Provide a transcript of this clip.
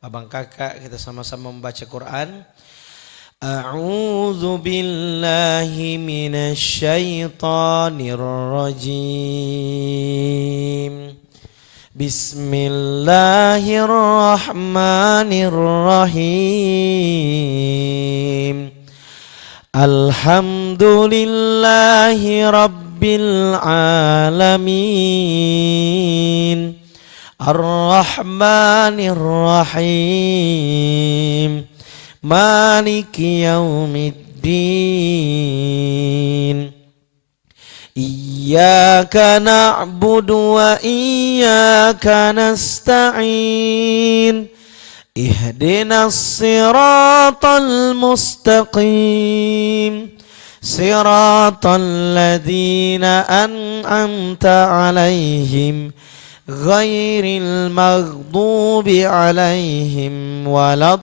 abang kakak kita sama-sama membaca Quran. A'udzu billahi minasy syaithanir rajim. Bismillahirrahmanirrahim. Alhamdulillahi rabbil alamin. Ar-Rahmanir Rahim. Maliki yaumiddin. Iyyaka na'budu wa iyyaka nasta'in. Ihdinas siratal mustaqim. Siratal ladzina an'amta 'alaihim ghairil maghdubi 'alaihim walad